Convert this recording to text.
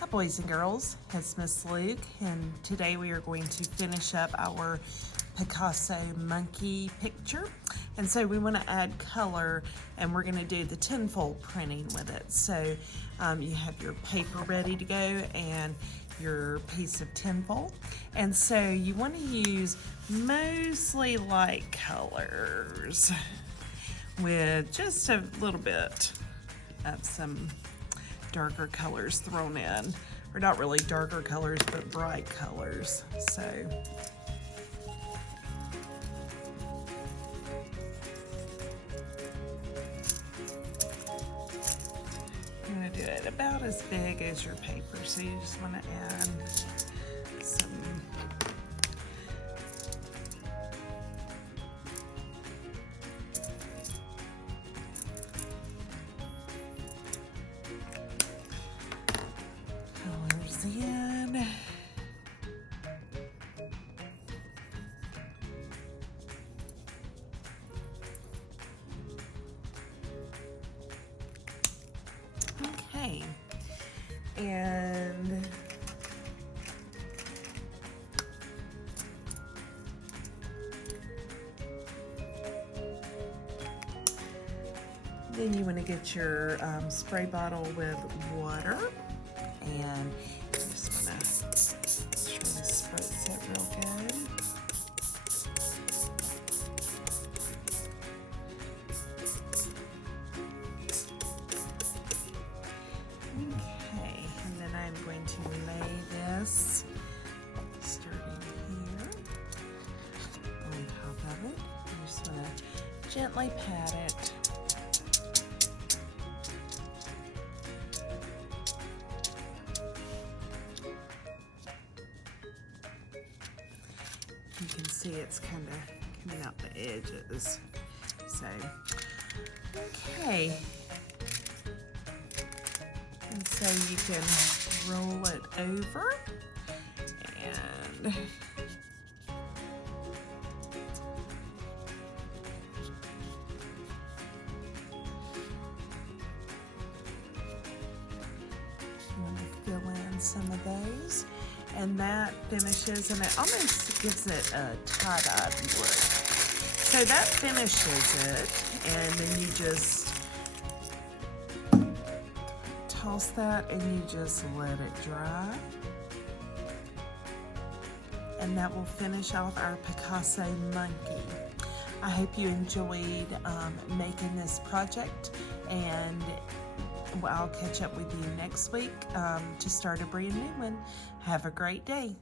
Hi boys and girls, it's Miss Luke, and today we are going to finish up our Picasso Monkey picture. And so we want to add color, and we're going to do the tinfoil printing with it. So you have your paper ready to go and your piece of tinfoil. And so you want to use mostly light colors with just a little bit of some darker colors thrown in, or not really darker colors, but bright colors. So I'm going to do it about as big as your paper. So you just want to add some colors in. Okay, and then you want to get your spray bottle with water, and you just want to try to spritz it real good. Okay, and then I'm going to lay this starting here on top of it. You just want to gently pat it. You can see it's kind of coming out the edges. So, okay. And so you can roll it over and you want to fill in some of those. And that finishes, and it almost gives it a tie-dye look. So that finishes it, and then you just toss that and you just let it dry. And that will finish off our Picasso Monkey. I hope you enjoyed making this project, and I'll catch up with you next week to start a brand new one. Have a great day.